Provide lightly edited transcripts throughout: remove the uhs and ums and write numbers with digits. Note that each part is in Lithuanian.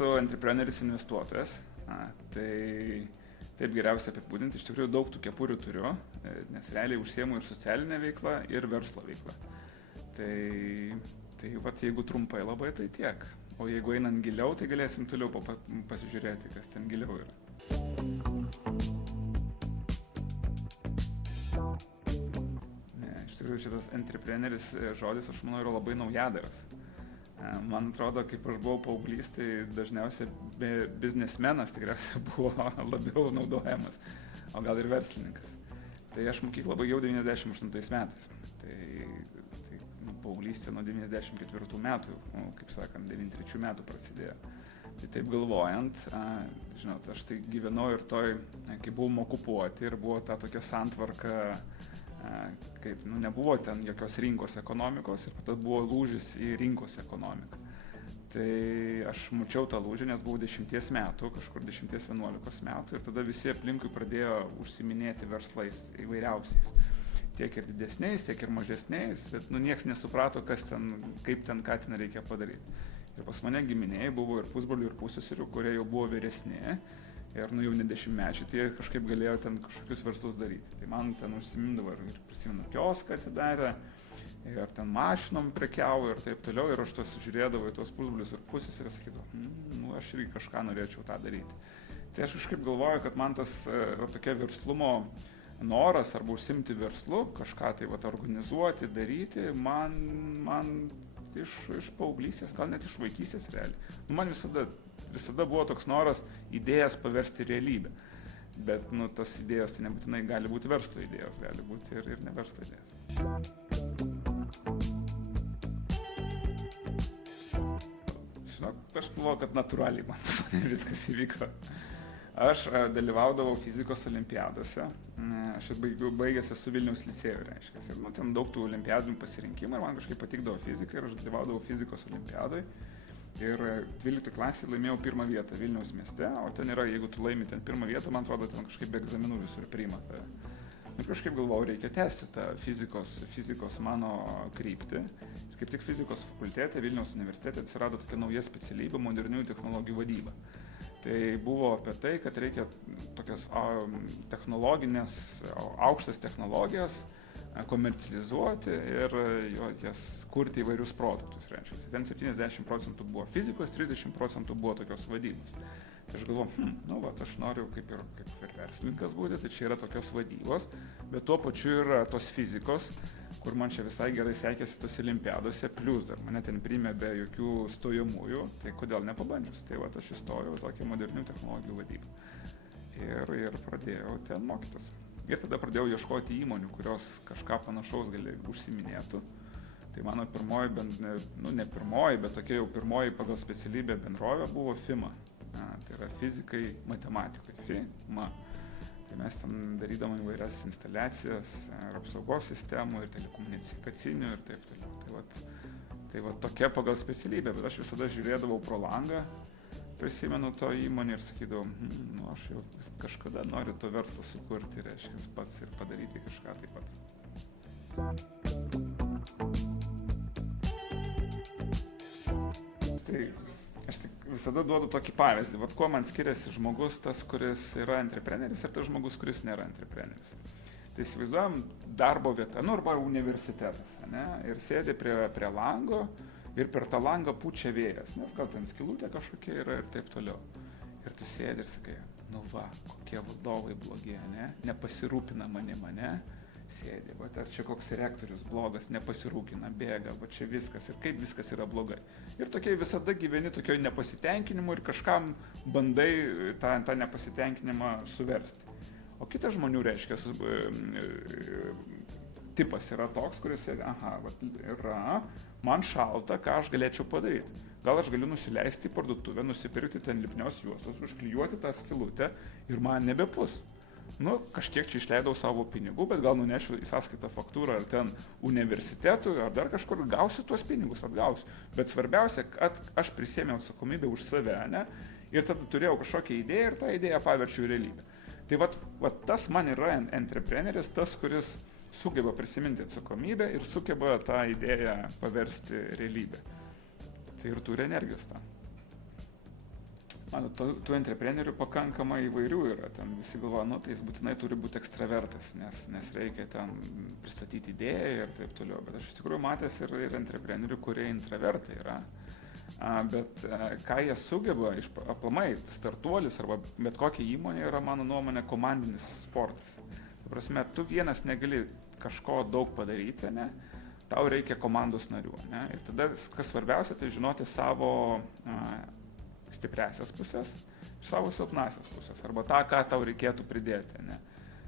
esu entrepreneris investuotojas. Tai taip geriausia apibūdinti. Iš tikrųjų daug tų kepurių turiu, nes realiai užsiemu ir socialinę veiklą, ir verslo veiklą. Tai vat, jeigu trumpai labai, tai tiek. O jeigu einant giliau, tai galėsim toliau pasižiūrėti, kas ten giliau yra. Iš tikrųjų šitas entrepreneris žodis, aš manau, yra labai naujadaras. Man atrodo, kaip aš buvau paauglys, tai dažniausiai biznesmenas tikriausiai buvo labiau naudojamas, o gal ir verslininkas. Tai aš mokyklą baigiau 98 metais. Tai paauglystė nuo 94 metų, kaip sakant, 93 metų prasidėjo. Tai taip galvojant, žinot, aš tai gyvenau ir toj, kai buvom okupuoti ir buvo ta tokia santvarka, kaip nebuvo ten jokios rinkos ekonomikos ir tada buvo lūžis į rinkos ekonomiką. Tai aš mačiau tą lūžį, nes buvau 10 metų, kažkur 10-11 metų ir tada visi aplinkui pradėjo užsiminėti verslais įvairiausiais. Tiek ir didesniais, tiek ir mažesniais, bet nieks nesuprato, kas ten, kaip ten, ką ten reikia padaryti. Ir pas mane giminėjai buvo ir pusbrolių, ir pusseserių, kurie jau buvo vyresni. Ir jau ne 10-mečiai, tai jie kažkaip galėjo ten kažkokius verslus daryti. Tai man ten užsimindavo ir prisimenu kioską atidarę, ir ten mašinom prekiavo ir taip toliau. Ir aš tos žiūrėdavau į tos pusbrolius ir pusės ir sakydavau, aš irgi kažką norėčiau tą daryti. Tai aš kažkaip galvoju, kad man tas tokia verslumo noras arba užsimti verslu, kažką tai organizuoti, daryti, man iš paauglystės, gal net iš vaikystės realiai. Man visada buvo toks noras idėjas paversti realybę. Bet tas idėjos tai nebūtinai gali būti verslo idėjos, gali būti ir ne verslo idėjos. Žinok, aš galvoju, kad natūraliai man viskas įvyko. Aš dalyvaudavau fizikos olimpiadose. Aš baigęs esu Vilniaus licėjų, reiškia. Ir ten daug tų olimpiadų pasirinkimų ir man kažkaip patikdavo fizika ir aš dalyvaudavau fizikos olimpiadoj. Ir 12 klasėje laimėjau pirmą vietą Vilniaus mieste, o ten yra, jeigu tu laimi ten pirmą vietą, man atrodo, ten kažkaip be egzaminų visur priima tave. Ir kažkaip galvojau, reikia tęsti tą fizikos mano kryptį. Ir kaip tik fizikos fakultete Vilniaus universitete atsirado tokia nauja specialybė modernių technologijų vadyba. Tai buvo apie tai, kad reikia tokias technologinės, aukštas technologijas komercializuoti ir jas kurti įvairius produktus. Reiškia. Ten 70% buvo fizikos, 30% buvo tokios vadybos. Tai aš galvoju, aš noriu kaip ir verslininkas būti, tai čia yra tokios vadybos, bet tuo pačiu yra tos fizikos, kur man čia visai gerai sekėsi tose olimpiadose, plus dar mane ten priėmė be jokių stojamųjų, tai kodėl nepabandžius. Tai aš įstojau į tokią modernių technologijų vadybą. Ir pradėjau ten mokytis. Ir tada pradėjau ieškoti įmonių, kurios kažką panašaus užsiminėtų. Tai mano pirmoji, ne pirmoji, bet tokia jau pirmoji pagal specialybę bendrovė buvo FIMA. Tai yra fizikai, matematikai. FIMA. Tai mes ten darydavom įvairias instaliacijas ir apsaugos sistemų, ir telekomunikacinių ir taip toliau. Tai tokia pagal specialybę, bet aš visada žiūrėdavau pro langą. Prisimenu to įmonį ir sakydavau, aš jau kažkada noriu to verslą sukurti, reiškia pats ir padaryti kažką tai pats. Tai aš visada duodu tokį pavyzdį, kuo man skiriasi žmogus tas, kuris yra entrepreneris ir tas žmogus, kuris nėra entrepreneris. Tai įsivaizduojam darbo vietą, arba universitetas, ir sėdi prie lango, ir per tą langą pučia vėjas, nes gal ten skylutė kažkokia yra ir taip toliau. Ir tu sėdi ir sakai, kokie vadovai blogi, nepasirūpina manim, sėdi, ar čia koks rektorius blogas, nepasirūpina, bėga, čia viskas ir kaip viskas yra blogai. Ir tokiai visada gyveni tokioj nepasitenkinimu ir kažkam bandai tą nepasitenkinimą suversti. O kitas žmonių reiškia, tipas yra toks, kuris yra, man šalta, ką aš galėčiau padaryti. Gal aš galiu nusileisti į parduotuvę, nusipirkti ten lipnios juostos, užklijuoti tą skylutę ir man nebepus. Kažkiek čia išleidau savo pinigų, bet gal nunešiu į sąskaitą faktūrą ar ten universitetui, ar dar kažkur, gausiu tuos pinigus, atgausiu. Bet svarbiausia, kad aš prisėmiau atsakomybę už save, ir tada turėjau kažkokią idėją ir tą idėją paverčiau į realybę. Tai tas man yra entrepreneris, tas, kuris sugeba prisiminti atsakomybę ir sugeba tą idėją paversti realybę. Tai ir turi energijos tam. Mano, tų entreprenerių pakankamai įvairių yra. Ten visi galvoja, nu, tai jis būtinai turi būti ekstravertas, nes reikia ten pristatyti idėją ir taip toliau. Bet aš iš tikrųjų matęs ir entreprenerių, kurie intravertai yra. Bet ką jie sugeba, aplamai startuolis arba bet kokia įmonė yra, mano nuomonė, komandinis sportas. Tai prasme, tu vienas negali kažko daug padaryti, ne? Tau reikia komandos narių. Ne? Ir tada, kas svarbiausia, tai žinoti savo stipriasias pusės ir savo silpnasias pusės, arba tą, ką tau reikėtų pridėti. Ne?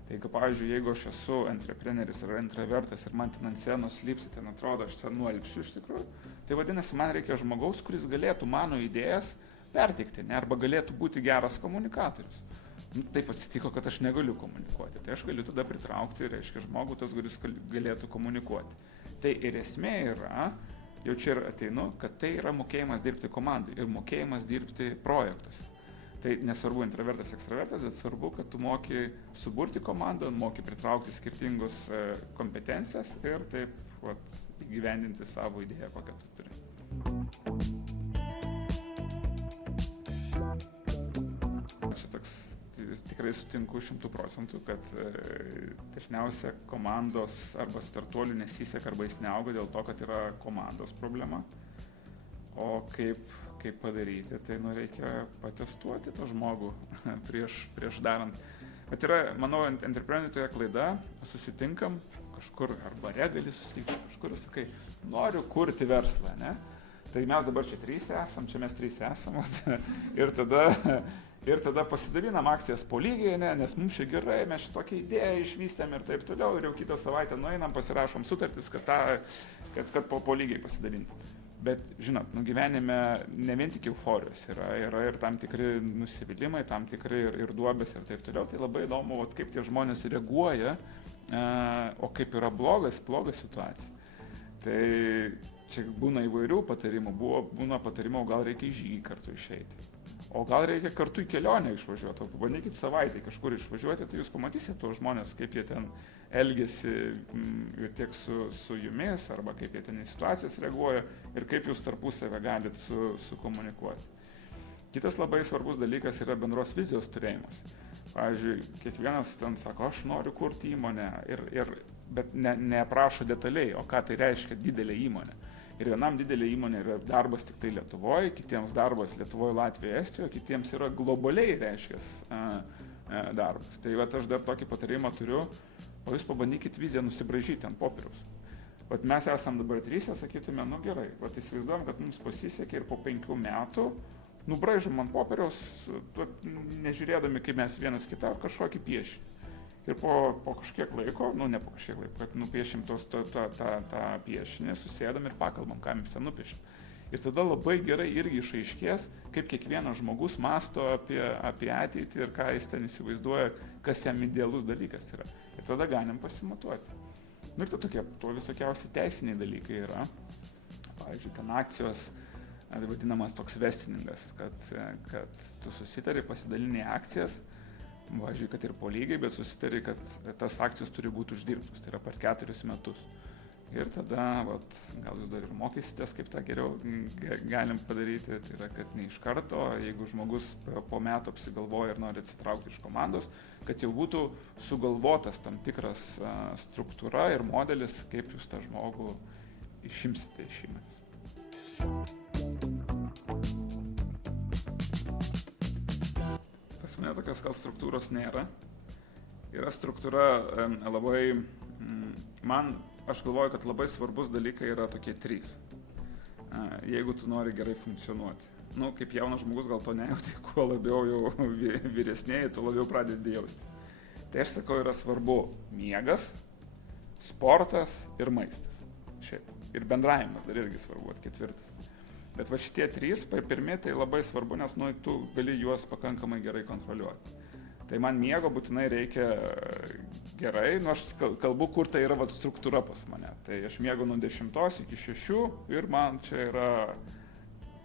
Tai pavyzdžiui, jeigu aš esu entrepreneris ar intravertas ir man ten ant scenos lipti, ten atrodo, aš ten nuolipsiu iš tikrųjų, tai vadinasi, man reikia žmogaus, kuris galėtų mano idėjas perteikti, ne? Arba galėtų būti geras komunikatorius. Nu, taip atsitiko, kad aš negaliu komunikuoti, tai aš galiu tada pritraukti, reiškia, žmogų, tas, kuris galėtų komunikuoti. Tai ir esmė yra, jau čia ir ateinu, kad tai yra mokėjimas dirbti komandai ir mokėjimas dirbti projektuose. Tai nesvarbu intravertas, ekstravertas, bet svarbu, kad tu moki suburti komandą, moki pritraukti skirtingus kompetencijas ir taip įgyvendinti savo idėją, kokią tu turi. Aš tikrai sutinku 100%, kad dažniausia komandos arba startuolių nesiseka arba jis neauga dėl to, kad yra komandos problema. O kaip padaryti, tai reikia patestuoti tą žmogų prieš darant. Bet yra, manau, entreprenerių toje klaida, susitinkam kažkur, ar bare gali susitikti, kažkur sakai, noriu kurti verslą, ne? Tai mes dabar čia 3 esam, čia mes 3 esam, ir tada pasidalinam akcijas po lygiai, ne? Nes mums čia gerai, mes čia tokią idėją išvystėm ir taip toliau, ir jau kitą savaitę nueinam, pasirašom sutartis, kad po lygiai pasidalinti. Bet, žinot, gyvenime ne vien tik euforijos, yra ir tam tikri nusivylimai, tam tikri ir duobės ir taip toliau. Tai labai įdomu, kaip tie žmonės reaguoja, o kaip yra bloga situacija. Tai čia būna įvairių patarimų, būna patarimų, gal reikia į žygį kartu išeiti. O gal reikia kartu į kelionę išvažiuoti, o pabandykit savaitę kažkur išvažiuoti, tai jūs pamatysite tuos žmonės, kaip jie ten elgiasi tiek su jumis, arba kaip jie ten į situacijas reaguoja ir kaip jūs tarpusavę galit sukomunikuoti. Kitas labai svarbus dalykas yra bendros vizijos turėjimas. Pavyzdžiui, kiekvienas ten sako, aš noriu kurti įmonę, bet neaprašo detaliai, o ką tai reiškia didelė įmonė. Ir vienam didelė įmonė yra darbas tik tai Lietuvoje, kitiems darbas Lietuvoje, Latvijoje, Estijoje, kitiems yra globaliai reiškęs darbas. Tai aš dar tokį patarimą turiu, o jūs pabandykit viziją nusibraižyti ant popieriaus. Mes esam dabar 3, sakytume, gerai, įsivaizduojam, kad mums pasisekė ir po 5 metų nubraižom ant popieriaus, nežiūrėdami, kaip mes vienas kitą kažkokį piešinį. Ir po kažkiek laiko, ne po kažkiek laiko, kad nupiešim tą piešinį, susėdam ir pakalbam, ką mes ten nupiešim. Ir tada labai gerai irgi išaiškės, kaip kiekvienas žmogus masto apie ateitį ir ką jis ten įsivaizduoja, kas jam idealus dalykas yra. Ir tada galim pasimatuoti. Ir tai tokie visokiausi teisiniai dalykai yra. Pavyzdžiui, ten akcijos, vadinamas toks vestiningas, kad tu susitari, pasidalini akcijas, važiuoju, kad ir po lygiai, bet susitari, kad tas akcijos turi būti uždirbtos, tai yra per 4 metus. Ir tada, gal jūs dar ir mokysitės, kaip tą geriau galim padaryti, tai yra, kad ne iš karto, jeigu žmogus po metų apsigalvoja ir nori atsitraukti iš komandos, kad jau būtų sugalvotas tam tikras struktūra ir modelis, kaip jūs tą žmogų išimsite iš įmonės. Pas mane tokios gal struktūros nėra. Yra struktūra labai, aš galvoju, kad labai svarbus dalykai yra tokie 3. Jeigu tu nori gerai funkcionuoti. Kaip jaunas žmogus gal to nejauti, kuo labiau jau vyresnėji, tu labiau pradedi jaustis. Tai aš sakau, yra svarbu miegas, sportas ir maistas. Šiaip. Ir bendravimas dar irgi svarbu, 4. Bet šitie 3, pirmi, tai labai svarbu, nes tu gali juos pakankamai gerai kontroliuoti. Tai man miego būtinai reikia gerai, aš kalbu, kur tai yra struktūra pas mane. Tai aš miegu nuo 10 iki 6 ir man čia yra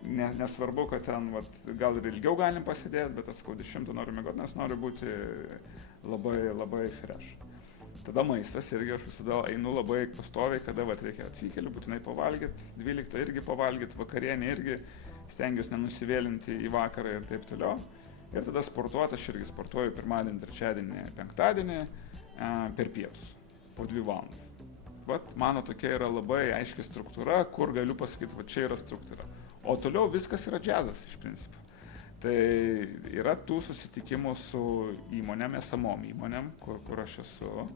nesvarbu, kad ten gal ir ilgiau galim pasidėti, bet aš 10 noriu miegoti, nes noriu būti labai, labai fresh. Tada maistas irgi aš visada einu labai pastoviai, kada reikia atsikeliu, būtinai pavalgyti, 12 irgi pavalgyti, vakarienė irgi. stengiuosi nenusivėlinti į vakarą ir taip toliau. Ir tada sportuoti, aš irgi sportuoju pirmadienį, trečiadienį, penktadienį per pietus, po 2 valandas. Vat mano tokia yra labai aiški struktūra, kur galiu pasakyti, va čia yra struktūra. O toliau viskas yra džiazas iš principo. Tai yra tų susitikimų su įmonėm, esamom įmonėm, kur aš esu.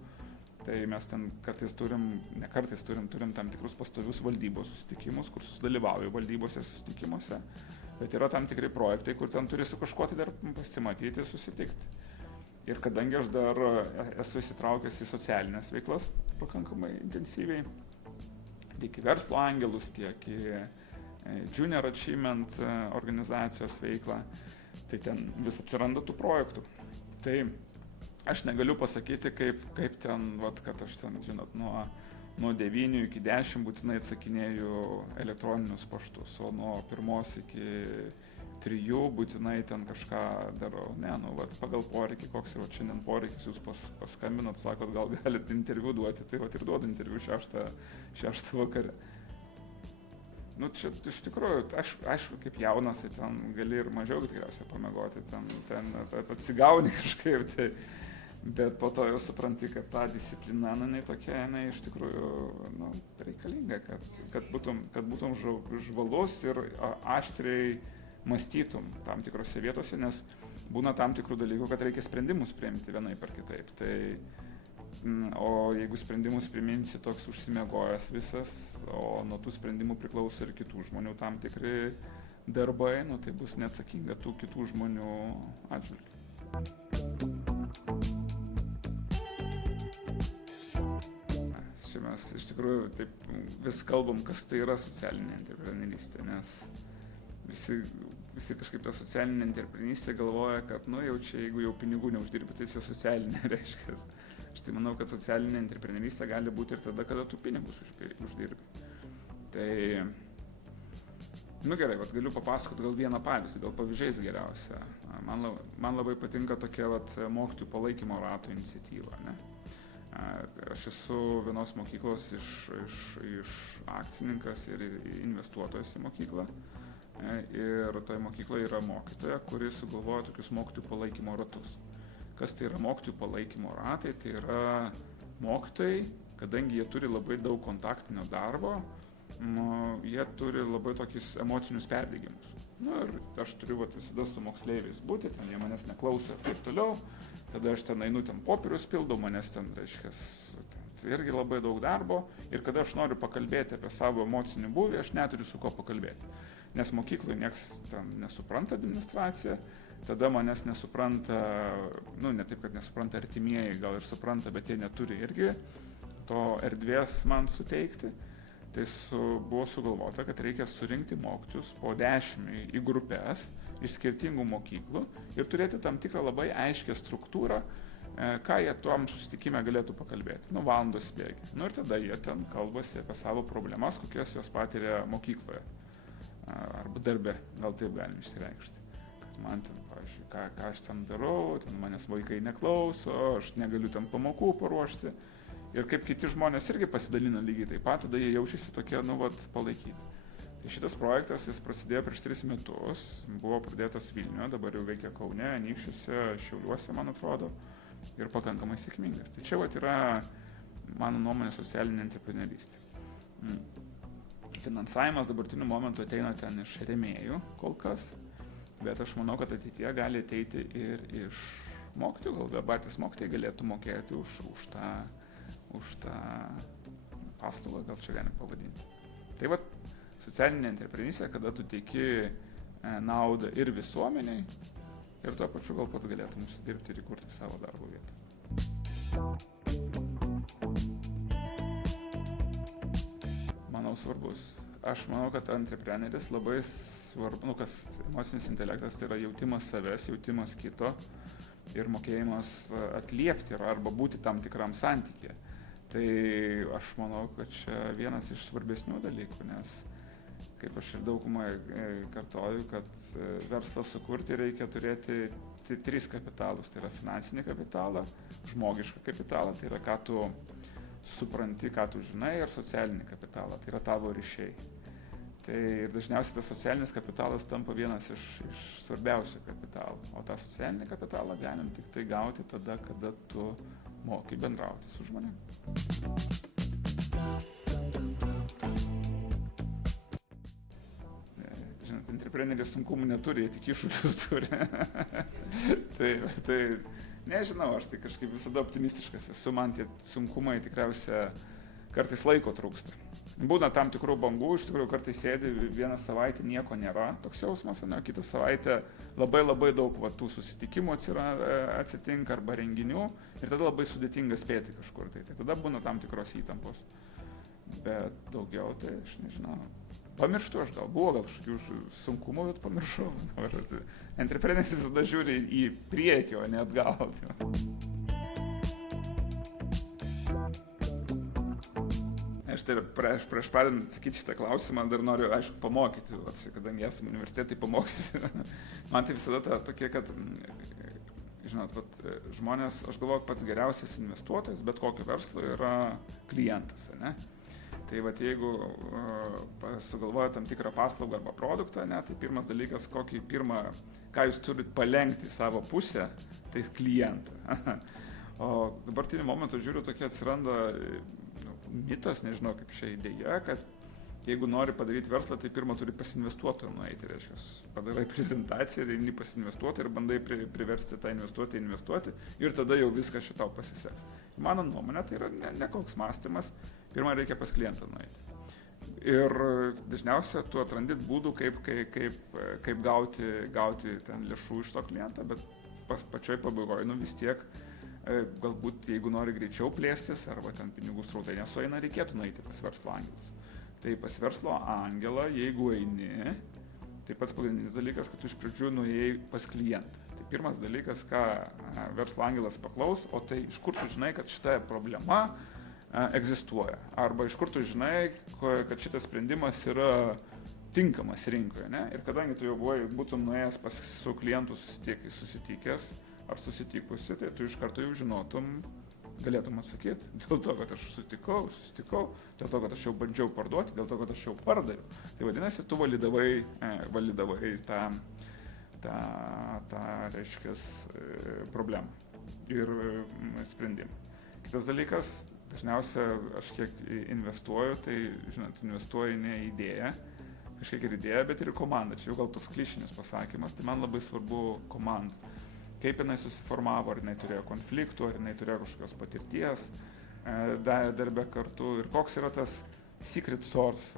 Tai mes ten kartais turim tam tikrus pastovius valdybos susitikimus, kur sudalyvauju valdybose susitikimuose. Bet yra tam tikri projektai, kur ten turi su kažkuo tai dar pasimatyti, susitikti. Ir kadangi aš dar esu įsitraukęs į socialinės veiklas pakankamai intensyviai, tiek į Verslo Angelus, tiek į Junior Achievement organizacijos veiklą, tai ten vis atsiranda tų projektų. Tai aš negaliu pasakyti, kaip ten, vat, kad aš ten, žinot, nuo 9 iki 10 būtinai atsakinėju elektroninius paštus, o nuo 1 iki 3 būtinai ten kažką darau. Ne, vat, pagal poreikį, koks yra šiandien poreikis, jūs paskambinot, sakot, gal galite interviu duoti, tai vat ir duodu interviu 6 vakare. Nu, čia iš tikrųjų, aišku, kaip jaunas, tai ten gali ir mažiau tikriausiai pamiegoti, ten atsigauni kažkaip, tai, bet po to jau supranti, kad ta disciplina, jinai tokia, jinai iš tikrųjų reikalinga, kad būtum žvalus ir aštriai mąstytum tam tikrose vietose, nes būna tam tikrų dalykų, kad reikia sprendimus priimti vienaip ar kitaip. Tai, o jeigu sprendimus priminsi toks užsimiegojęs visas, o nuo tų sprendimų priklauso ir kitų žmonių tam tikri darbai, tai bus neatsakinga tų kitų žmonių atžvilgių. Čia mes iš tikrųjų taip vis kalbam, kas tai yra socialinė antreprenerystė, nes visi kažkaip tą socialinę antreprenerystę galvoja, kad jau čia jeigu jau pinigų neuždirbi, tai čia socialinė reiškia. Aš tai manau, kad socialinė antreprenerystė gali būti ir tada, kada tu pinigus uždirbi. Tai, gerai, galiu papasakoti gal vieną pavyzdį, gal pavyzdžiais geriausia. Man labai patinka tokia mokytojų palaikymo rato iniciatyva. Ne? Aš esu vienos mokyklos iš akcininkas ir investuotojas į mokyklą. Ir toje mokykloje yra mokytoja, kuri sugalvoja tokius mokytojų palaikymo ratus. Kas tai yra mokytojų palaikymo ratai? Tai yra mokytojai, kadangi jie turi labai daug kontaktinio darbo, jie turi labai tokius emocinius perdegimus. Ir aš turiu visada su moksleiviais būti, ten jie manęs neklauso ir taip toliau, tada aš ten einu, ten popierius pildau, manęs ten, reiškia, irgi labai daug darbo, ir kada aš noriu pakalbėti apie savo emocinį būvį, aš neturiu su ko pakalbėti. Nes mokykloje nieks ten nesupranta administracija, tada manęs nesupranta, ne taip, kad nesupranta artimieji, gal ir supranta, bet jie neturi irgi to erdvės man suteikti. Tai buvo sugalvota, kad reikia surinkti mokytojus po 10 į grupės iš skirtingų mokyklų ir turėti tam tikrą labai aiškę struktūrą, ką jie tuom susitikime galėtų pakalbėti. Valandos bėgi. Ir tada jie ten kalbasi apie savo problemas, kokias jos patiria mokykloje. Arba darbe, gal taip galim išsireikšti. Kad man ten, pavyzdžiui, ką aš ten darau, ten manęs vaikai neklauso, aš negaliu ten pamokų paruošti. Ir kaip kiti žmonės irgi pasidalina lygiai taip pat, tada jie jaučiasi tokie, palaikyti. Tai šitas projektas, jis prasidėjo prieš 3 metus, buvo pradėtas Vilniuje, dabar jau veikia Kaune, Anykščiuose, Šiauliuose, man atrodo, ir pakankamai sėkmingas. Tai čia yra, mano nuomonė, socialinė antreprenerystė. Finansavimas dabartiniu momentu ateina ten iš rėmėjų kol kas, bet aš manau, kad ateityje gali ateiti ir iš mokytojų, gal patys mokytojai galėtų mokėti už tą paslaugą, gal čia galim pavadinti. Tai socialinė antreprenerystė, kada tu teiki naudą ir visuomeniai, ir tuo pačiu gal pats galėtum užsidirbti ir įkurti savo darbo vietą. Manau, svarbus. Aš manau, kad antrepreneris labai svarbu, kas emocinis intelektas, tai yra jautimas savęs, jautimas kito ir mokėjimas atliepti arba būti tam tikram santykyje. Tai aš manau, kad čia vienas iš svarbesnių dalykų, nes kaip aš ir daugumai kartoju, kad verslą sukurti reikia turėti 3 kapitalus. Tai yra finansinį kapitalą, žmogišką kapitalą, tai yra ką tu supranti, ką tu žinai, ir socialinį kapitalą, tai yra tavo ryšiai. Tai dažniausiai tas socialinis kapitalas tampa vienas iš svarbiausių kapitalų. O tą socialinį kapitalą galim tik tai gauti tada, kada tu moki bendrauti su žmonėmis. Žinot, entrepreneriai sunkumų neturi, jie tik iššūkius turi. tai nežinau, aš tai kažkaip visada optimistiškas esu, man tie sunkumai tikriausiai kartais laiko trūksta. Būna tam tikrų bangų, iš tikrųjų kartais sėdi, vieną savaitę nieko nėra, toks jausmas, o kitą savaitę labai daug tų susitikimų atsitinka arba renginių ir tada labai sudėtinga spėti kažkur. Tai tada būna tam tikros įtampos. Bet daugiau, tai aš nežinau. Pamirštu aš buvo gal kažkokių sunkumų, bet pamiršau. Entrepreneris visada žiūri į priekį, o ne atgal. Aš tai prieš pradedant atsakyti šitą klausimą dar noriu, aišku, pamokyti, kadangi esame universitetai, pamokysiu. Man tai visada tokie, kad, žinot, žmonės, aš galvoju, pats geriausias investuotojas, bet kokio verslo yra klientas, ne? Tai jeigu sugalvoja tam tikrą paslaugą arba produktą, ne, tai pirmas dalykas, ką jūs turit palenkti savo pusę, tai klientą. O dabartiniu momentu žiūriu, tokia atsiranda mitas, nežinau kaip šia idėja, kad jeigu nori padaryti verslą, tai pirmą turi pas investuotoją nueiti, reiškia, padarai prezentaciją ir eini pas investuotoją ir bandai priversti tą investuoti ir tada jau viskas šitau pasiseks. Mano nuomonė, tai yra nekoks mąstymas, pirmą reikia pas klientą nueiti. Ir dažniausiai tu atrandit būdų, kaip gauti ten lėšų iš to kliento, bet pačioj pabaigoje, vis tiek galbūt jeigu nori greičiau plėstis arba ten pinigų srautai nesueina, reikėtų nueiti pas verslo angelus. Tai pas verslo angelą, jeigu eini, tai pats pagrindinis dalykas, kad tu iš pradžių nuėjai pas klientą. Tai pirmas dalykas, ką verslo angelas paklaus, o tai iš kur tu žinai, kad šita problema egzistuoja. Arba iš kur tu žinai, kad šitas sprendimas yra tinkamas rinkoje. Ne? Ir kadangi tu jau būtum nuėjęs su klientu susitikęs, ar susitikusi, tai tu iš karto jau žinotum, galėtum atsakyti, dėl to, kad aš susitikau, dėl to, kad aš jau bandžiau parduoti, dėl to, kad aš jau pardaviau. Tai vadinasi, tu validavai tą reiškias, problemą ir sprendimą. Kitas dalykas, dažniausiai aš kiek investuoju, tai, žinot, investuoju ne į idėją, kažkiek ir idėją, bet ir į komandą. Čia jau gal toks klišinis pasakymas, tai man labai svarbu komanda. Kaip jinai susiformavo, ar jinai turėjo konfliktų, ar jinai turėjo kažkokios patirties darbę kartu ir koks yra tas secret source,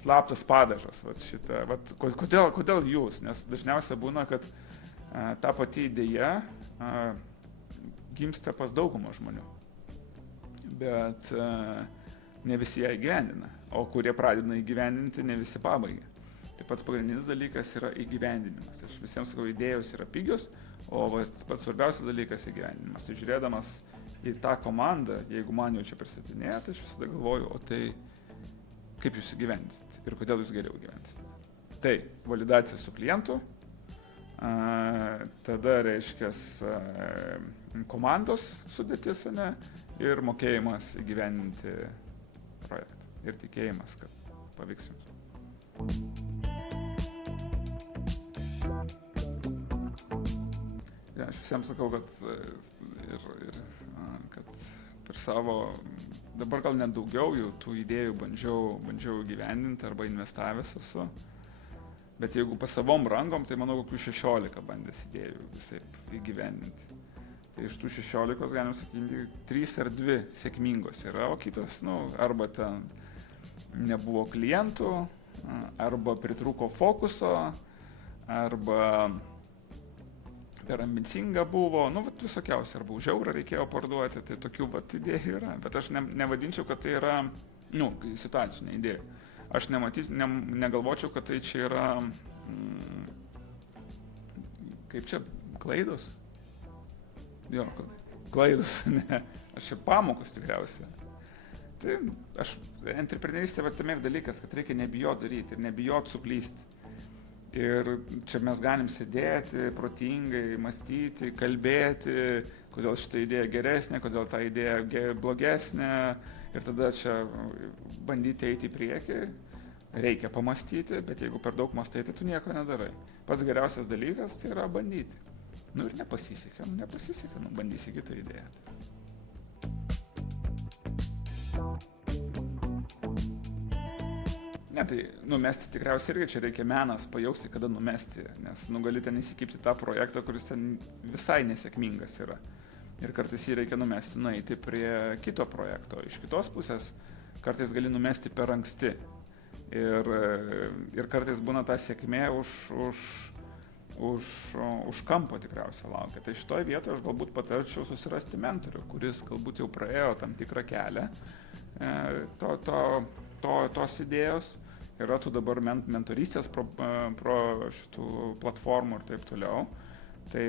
slaptas padažas, kodėl jūs, nes dažniausiai būna, kad ta pati idėja gimsta pas daugumą žmonių, bet ne visi ją įgyvendina, o kurie pradeda įgyvendinti, ne visi pabaigia. Tai pats pagrindinis dalykas yra įgyvendinimas. Aš visiems sakau, idėjos yra pigios, o pats svarbiausias dalykas įgyvendinimas. Tai žiūrėdamas į tą komandą, jeigu man jau čia pristatinėja, tai aš visada galvoju, o tai kaip jūs įgyvendinsite ir kodėl jūs geriau gyvensite. Tai validacija su klientu, tada reiškias komandos sudėtis, ne, ir mokėjimas įgyvendinti projektą ir tikėjimas, kad pavyks jums. Aš visiems sakau, kad per savo, dabar gal net daugiau jau tų idėjų bandžiau gyvendinti arba investavęs esu, bet jeigu pas savom rangom, tai manau kokių 16 bandęs idėjų visai įgyvendinti. Tai iš tų 16, galim sakyti, 3 ar 2 sėkmingos yra, o kitos, arba ten nebuvo klientų, arba pritrūko fokuso, arba per ambicinga buvo, visokiausia, arba už eurą reikėjo parduoti, tai tokių idėjų yra, bet aš nevadinčiau, kad tai yra, situacinė idėja. Aš negalvočiau, kad tai čia yra, kaip čia, klaidos? Jo, klaidos, ne, aš čia pamokos tikriausiai. Tai entrepreneurystė tame ir dalykas, kad reikia nebijot daryti ir nebijot suklysti. Ir čia mes galim sėdėti, protingai mąstyti, kalbėti, kodėl šitą idėją geresnė, kodėl ta idėja blogesnė ir tada čia bandyti eiti į priekį. Reikia pamastyti, bet jeigu per daug mastai, tai tu nieko nedarai. Pats geriausias dalykas tai yra bandyti. Nu ir nepasisekė, bandysi kitą idėją. Ne, tai numesti tikriausiai irgi čia reikia menas, pajausti, kada numesti, nes gali ten įsikipti tą projektą, kuris ten visai nesėkmingas yra. Ir kartais jį reikia numesti, nueiti prie kito projekto. Iš kitos pusės kartais gali numesti per anksti. Ir kartais būna ta sėkmė už kampo tikriausiai laukia. Tai šitoje vietoje aš galbūt patarčiau susirasti mentorių, kuris galbūt jau praėjo tam tikrą kelią tos idėjos. Yra tu dabar mentorystės pro šitų platformų ir taip toliau. Tai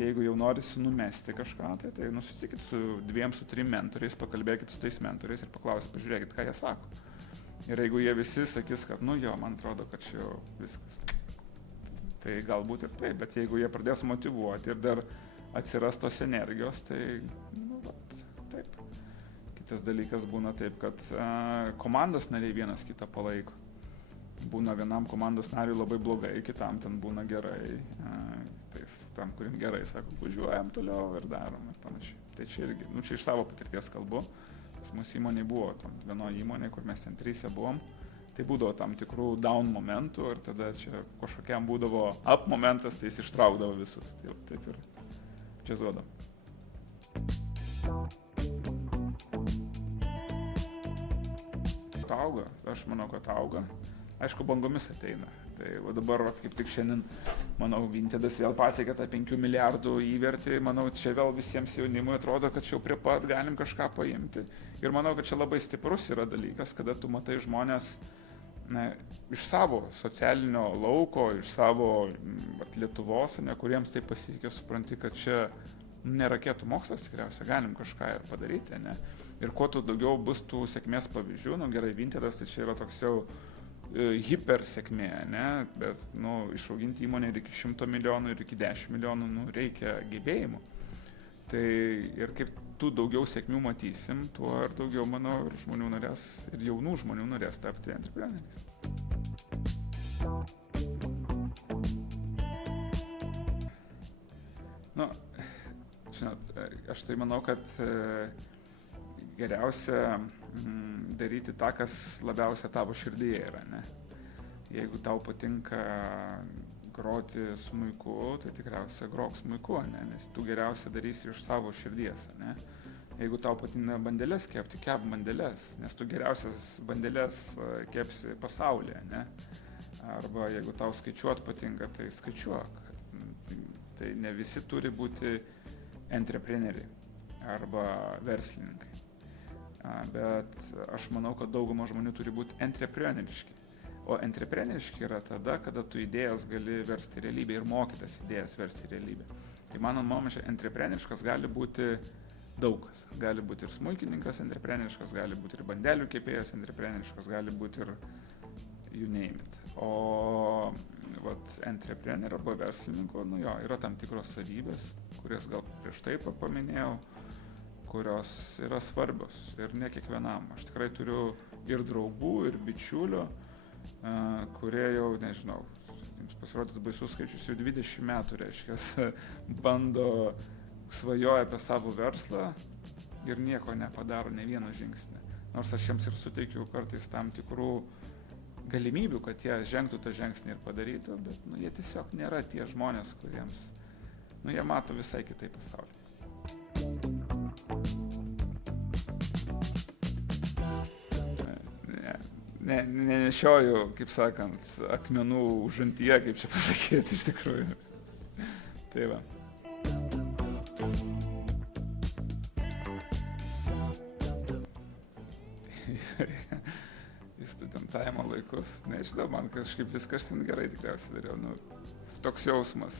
jeigu jau norisi numesti kažką, tai susitikit su 2-3 mentoriais, pakalbėkit su tais mentoriais ir paklausit, pažiūrėkit, ką jie sako. Ir jeigu jie visi sakys, kad man atrodo, kad čia jau viskas. Tai galbūt ir taip, bet jeigu jie pradės motyvuoti ir dar atsiras tos energijos, tai taip. Kitas dalykas būna taip, kad komandos nariai vienas kitą palaiko. Būna vienam komandos nariui labai blogai, kitam ten būna gerai. Tam, kurim gerai, sako, važiuojam toliau ir darom ir panašiai. Tai čia irgi, čia iš savo patirties kalbu. Mūsų įmonė buvo vienoje įmonėje, kur mes ten 3 buvom, tai būdavo tam tikrų down momentų ir tada čia kažkokiam būdavo up momentas, tai jis ištraukdavo visus. Tai taip ir čia zuodam. Auga, aš manau, kad auga. Aišku, bangomis ateina. Tai dabar kaip tik šiandien, manau, Vintedas vėl pasiekė tą 5 milijardų įvertį. Manau, čia vėl visiems jaunimui atrodo, kad čia jau prie pat galim kažką paimti. Ir manau, kad čia labai stiprus yra dalykas, kada tu matai žmonės iš savo socialinio lauko, iš savo Lietuvos, kuriems tai pasiekė, supranti, kad čia ne raketų mokslas tikriausiai, galim kažką ir padaryti. Ir kuo tu daugiau bus tų sėkmės pavyzdžių, gerai, Vintedas tai čia yra toks jau hiper sėkmė, bet išauginti įmonę ir iki 100 milijonų ir iki 10 milijonų reikia gebėjimų. Tai ir kaip tu daugiau sėkmių matysim, tuo ir daugiau, manau, ir žmonių norės, ir jaunų žmonių norės tapti entrepreneriais. Žinot, aš tai manau, kad geriausia daryti tą, kas labiausia tavo širdyje yra, Jeigu tau patinka groti smuiku, tai tikriausiai grok smuiku, nes tu geriausia darysi iš savo širdies, Jeigu tau patinka bandelės kepti, kep bandelės, nes tu geriausias bandelės kepsi pasaulyje, Arba jeigu tau skaičiuot patinka, tai skaičiuok. Tai ne visi turi būti entrepreneriai arba verslininkai. Bet aš manau, kad dauguma žmonių turi būti entrepreneriški. O entrepreneriški yra tada, kada tu idėjas gali versti realybę ir mokytas idėjas versti realybę. Tai mano nuomonė, entrepreneriškas gali būti daug kas. Gali būti ir smuikininkas entrepreneriškas, gali būti ir bandelių kepėjas entrepreneriškas, gali būti ir you name it. O entreprenerio arba verslininko, yra tam tikros savybės, kurias gal prieš tai paminėjau, kurios yra svarbios ir ne kiekvienam. Aš tikrai turiu ir draugų, ir bičiulių, kurie jau, nežinau, jums pasirodys baisus skaičius, jau 20 metų, reiškia, bando, svajoja apie savo verslą ir nieko nepadaro, ne vieno žingsnį. Nors aš jiems ir suteikiu kartais tam tikrų galimybių, kad jie žengtų tą žingsnį ir padarytų, bet jie tiesiog nėra tie žmonės, kuriems, jie mato visai kitaip pasaulį. Nenešioju, kaip sakant, akmenų užantyje, kaip čia pasakyti iš tikrųjų. Tai va. Į studentavimo laikus. Nežinau, man kažkaip viskas ten gerai tikriausiai dariau. Toks jausmas.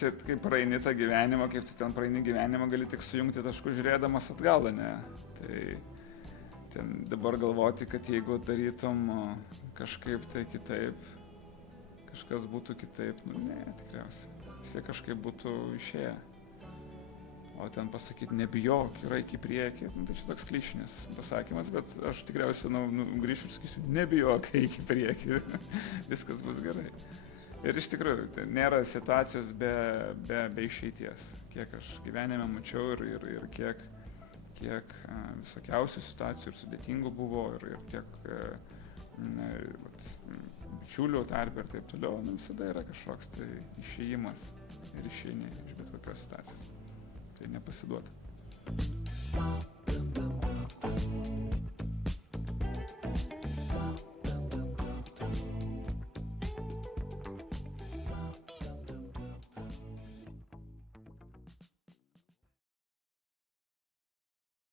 Čia kaip praeini tą gyvenimą, kaip tu ten praeini gyvenimą, gali tik sujungti taškus žiūrėdamas atgal, Tai ten dabar galvoti, kad jeigu darytum kažkaip tai kitaip, kažkas būtų kitaip, ne, tikriausiai. visi kažkaip būtų išėję. O ten pasakyti, nebijok, yra iki priekį, tai čia toks klišinis pasakymas, bet aš tikriausiai grįšiu ir sakysiu, nebijok, iki priekį, viskas bus gerai. Ir iš tikrųjų, tai nėra situacijos be išeities. Kiek aš gyvenime mačiau ir kiek visokiausių situacijų ir sudėtingų buvo ir kiek bičiulių tarp ir taip toliau, visada yra kažkoks tai išėjimas ir išeini iš bet kokios situacijos. Tai nepasiduoti.